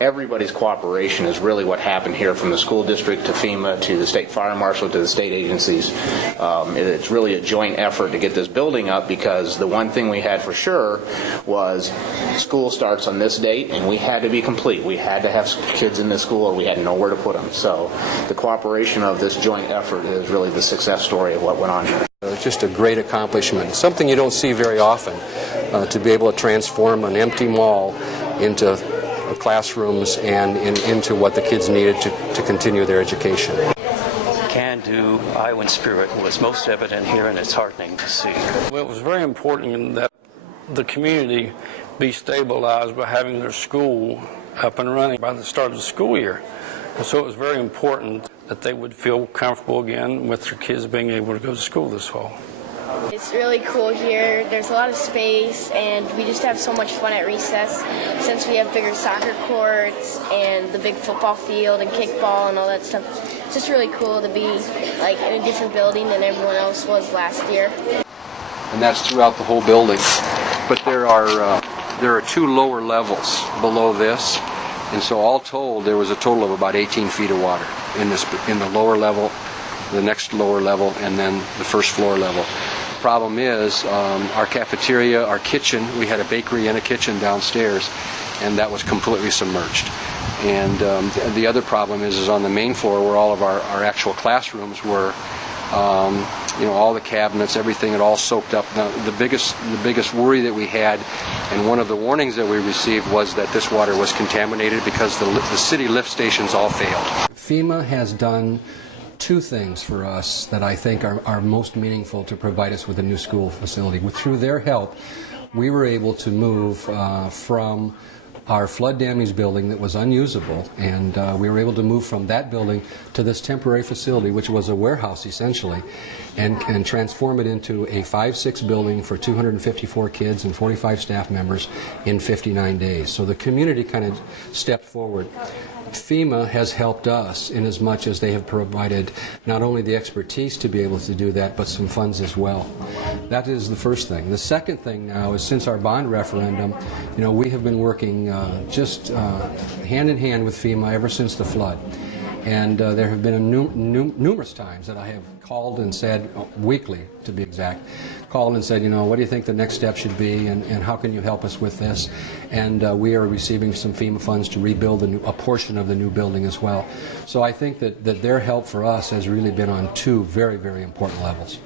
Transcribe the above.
everybody's cooperation is really what happened here, from the school district to FEMA to the state fire marshal to the state agencies. It's really a joint effort to get this building up, because the one thing we had for sure was school starts on this date, and we had to be complete. We had to have kids in this school, or we had nowhere to put them. So the cooperation of this joint effort is really the success story of what went on here. It's just a great accomplishment, something you don't see very often, to be able to transform an empty mall into classrooms and into what the kids needed to continue their education. Can-do Iowan spirit was most evident here, and it's heartening to see. Well, it was very important that the community be stabilized by having their school up and running by the start of the school year. And so it was very important that they would feel comfortable again with their kids being able to go to school this fall. It's really cool here. There's a lot of space, and we just have so much fun at recess since we have bigger soccer courts and the big football field and kickball and all that stuff. It's just really cool to be like in a different building than everyone else was last year. And that's throughout the whole building. But there are two lower levels below this, and so all told there was a total of about 18 feet of water in the lower level, the next lower level, and then the first floor level. The problem is our cafeteria, our kitchen, we had a bakery and a kitchen downstairs, and that was completely submerged. And the other problem is on the main floor, where all of our actual classrooms were. All the cabinets, everything had all soaked up. Now, the biggest worry that we had, and one of the warnings that we received, was that this water was contaminated because the city lift stations all failed. FEMA has done two things for us that I think are most meaningful to provide us with a new school facility. Through their help, we were able to move from our flood damaged building that was unusable, and we were able to move from that building to this temporary facility, which was a warehouse essentially, and transform it into a 5-6 building for 254 kids and 45 staff members in 59 days. So the community kind of stepped forward. FEMA has helped us in as much as they have provided not only the expertise to be able to do that, but some funds as well. That is the first thing. The second thing now is, since our bond referendum, we have been working just hand in hand with FEMA ever since the flood. And there have been numerous times that I have called and said, weekly to be exact, called and said, what do you think the next step should be, and how can you help us with this? And we are receiving some FEMA funds to rebuild a portion of the new building as well. So I think that their help for us has really been on two very, very important levels.